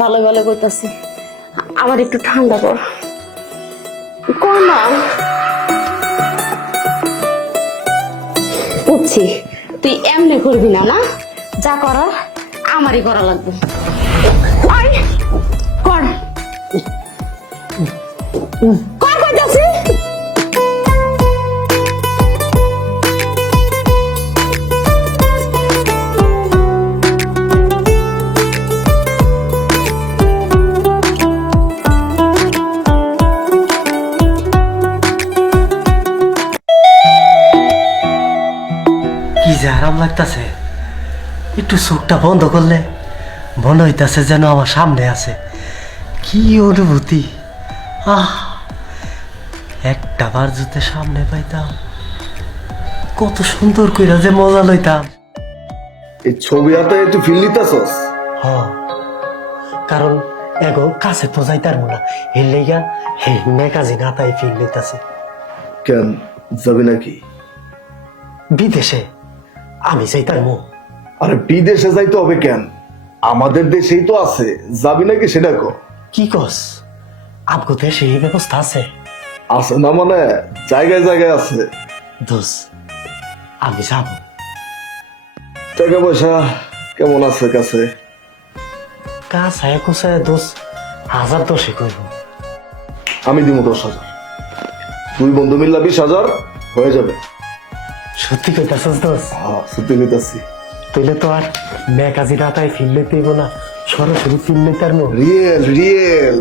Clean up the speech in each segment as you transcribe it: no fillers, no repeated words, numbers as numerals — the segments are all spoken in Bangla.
ভালো ভালো কইতাছি, আবার একটু ঠান্ডা কর কর না। বুঝছি তুই এমনি করবি না, না যা করার আমারই করা লাগবে। আয়, কর কর কইতাছি। কি যে আরাম লাগতেছে, একটু চোখটা বন্ধ করলে মনে হইতাছে যেন আমার সামনে আছে। কি অনুভূতি! আহ, একটা বার যদি সামনে পাইতাম কত সুন্দর কইরা যে মজা লইতাম। এই ছবি হাতে একটু ফিল নিতেছস? হ, কারণ এগো কাছে তো যাইতার না, এর লেগা এই ম্যাগাজিন হাতায় ফিল নিতেছে। কেন যাবি নাকি? বিদেশে আমি যাইতার মো। আরে বিদেশে যাইতে হবে কেন? আমাদের দেশেই তো আছে, যাবি নাকি সেটা কো। কি কস? আপগো দেশে এই ব্যবস্থা আছে? আছে না মানে জায়গায় জায়গায় আছে। দোষ, আমি যাব। টাকা পয়সা কেমন আছে কাছে? কাছায় কুছায় দোষ 1010 কইব। আমি দিব 10,000, দুই বন্ধু মিল্লা 20,000 হয়ে যাবে। সত্যি কইতাছস দোষ? হ্যাঁ সত্যি কইতাছি। তাইলে তো আর ম্যাগাজিন হাতায় ফিল লইতেইব না, সরাসরি ফিল লইতার মো। রিয়েল রিয়েল,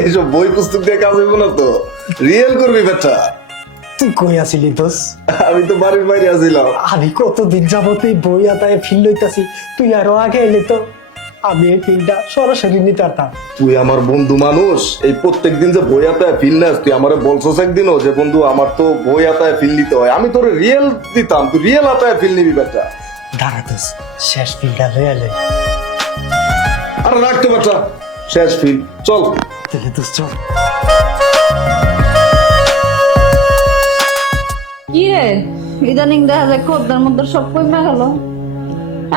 এইসব বই পুস্তক দিয়ে কাজ হইব না তো, রিয়েল করবি বেটা। তুই কই আসিলি দোষ? আমি তো বাড়ির বাইরে আছিলাম। আমি কতদিন যাবত এই বই হাতায় ফিল লইতাছি, তুই আরো আগে এলি তো আমি এই ফিলটা সরাসরি নিতাম। তুই আমার বন্ধু মানুষ, এই প্রত্যেক দিন যে বই হাতায় ফিল নেস, তুই আমারে বলছস একদিনও যে বন্ধু আমার তো বই হাতায় ফিল নিতে হয়, আমি তোর রিয়েল দিতাম, তুই রিয়েল হাতায় ফিল নিবি বেটা। দাঁড়া দোষ, শেষ ফিলটা লইয়া লই। আরে রাখতে বেটা, শেষ ফিল চল। তাহলে দোষ চল। কি রে, ইদানিং দেখা যায় খদ্দের মধ্যে সব কইমা গেল।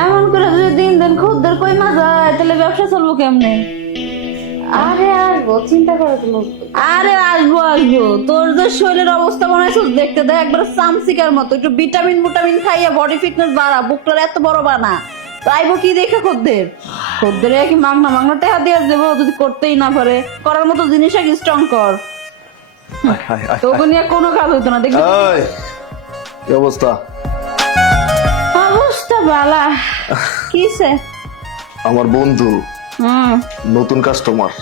এমন করে যদি দিন দিন খদ্দের কইমা যায় তাহলে ব্যবসা চলবো কেমনে? আরে আসবো, চিন্তা করো তুমি। আরে আসবো আসবো, তোর যে শরীরের অবস্থা বানাইছিস দেখতে দেখ একবার চামচিকার মতো। একটু ভিটামিন মুটামিন খাইয়া বডি ফিটনেস বাড়া, বুকটার এত বড় বানা। তাইবো কি দেখে খদ্দের? খদ্দের কি মাগনা মাগনা টাকা দিয়ে দেবো যদি করতেই না পারে? করার মতো জিনিস আগে স্ট্রং কর। তোকে নিয়ে কোনো কাজ হইতো না দেখবি। এই, কি অবস্থা? অবস্থা বালা। কিসে? আমার বন্ধু নতুন কাস্টমার,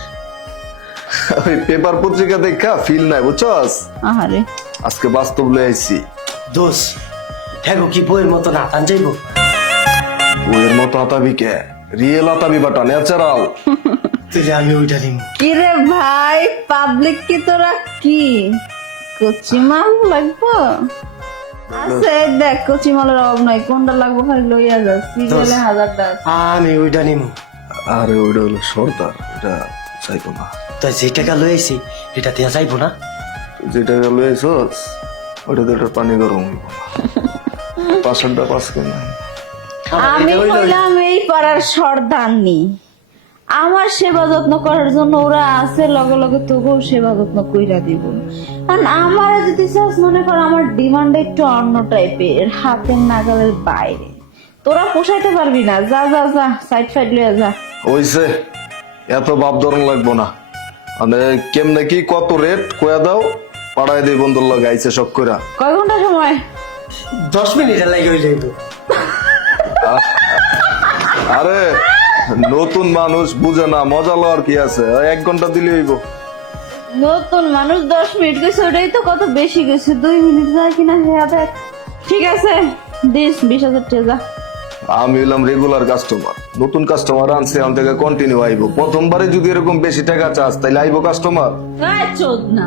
ওই পেপার পত্রিকা দেখা ফিল নাই বুঝছস, আহারে আজকে বাস্তব লয়ে আইছি। দোষ, হ্যাঁ কি বইয়ের মতো না টান যাইব? বইয়ের মতো আতাবি কে, রিয়েল আতাবি বাটা, ন্যাচারাল। তুই আমি ওইটা নিব। কি রে ভাই, পাবলিক কি তোরা কি কচি মাল লাগবো? আছে দেখ, কচি মালের অভাব নাই, কোনটা লাগবো খালি লইয়া যা, সিরিয়ালে 1000টা আছে। আমি ওইটা নিব। আরে ওইটা হলো সর্দার, এটা চাইবো না। তাই যে টাকা লইছি এটা দেওয়া যাইব না? যেটা গেল এসস ওটা তো পানি গরম হইব না। 500টা 5 কেনা। আমি কইলাম এই পাড়ার সর্দারনি, আমার সেবা যত্ন করার জন্য ওরা আছে, লগে লগে তবুও সেবা যত্ন কইরা দিব। কারণ আমার যদি চাস মনে কর আমার ডিমান্ড একটু অন্য টাইপের, হাতের নাগালের বাইরে, তোরা পোষাইতে পারবি না। যা যা যা, সাইড ফাইড লইয়া যা। ওইছে, এত ভাব ধরন লাগবো না। মানে কেমনে কি কত রেট কয়া দাও, পাড়াই দেই বন্ধুর লগে আইছে শখ কইরা। কয় ঘন্টা সময়? 10 মিনিটের লাগে হইলে তো। আরে নতুন মানুষ বুঝে না, মজা লওয়ার কি আছে, 1 ঘন্টা দিলে হইব। নতুন মানুষ 10 মিনিট গেছে, ওটাই তো কত বেশি গেছে। 2 মিনিট যায় কিনা হেয়া দেখ। ঠিক আছে দিস 20,000 টাকা যা। আমি হইলাম রেগুলার কাস্টমার, নতুন কাস্টমার আনছে, আন থেকে কন্টিনিউ আইবো। প্রথমবারে যদি এরকম বেশি টাকা চাস তাইলে আইবো কাস্টমার। এই চোদ না,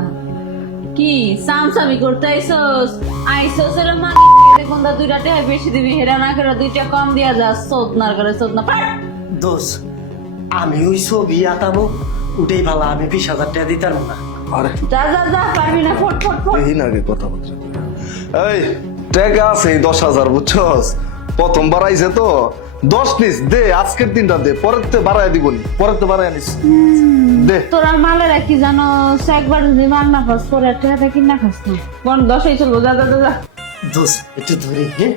কি সামসামি করতে আইছস? আইছস এর মানে দেখুন দা 2 টাকা বেশি দিবি, হেরা না করে 2 টাকা কম দিয়া যা। চোদ না করে চোদ না। দোষ, আমি ওই ছবি আতামো উঠেই ভালো, আমি 20,000 টাকা দিতাম না। আরে যা যা যা, পারবি না, ফট ফট ফট। এই না আগে কথাবার্তা। এই টাকা আছে 10,000 বুঝছস, প্রথমবার আইছে তো 10 নিস দে, আজকের দিনটা দে, পরের তে বাড়ায় দিবনি, পরের তে বাড়ায় নিস দে। তোরা মালেরা কি জানো, একবার যদি মাল না খাস পরে ঠেকাটা কিনা খাস না। 10 চলবো, যা যা যা। দোস্ত একটু ধরে, হ্যাঁ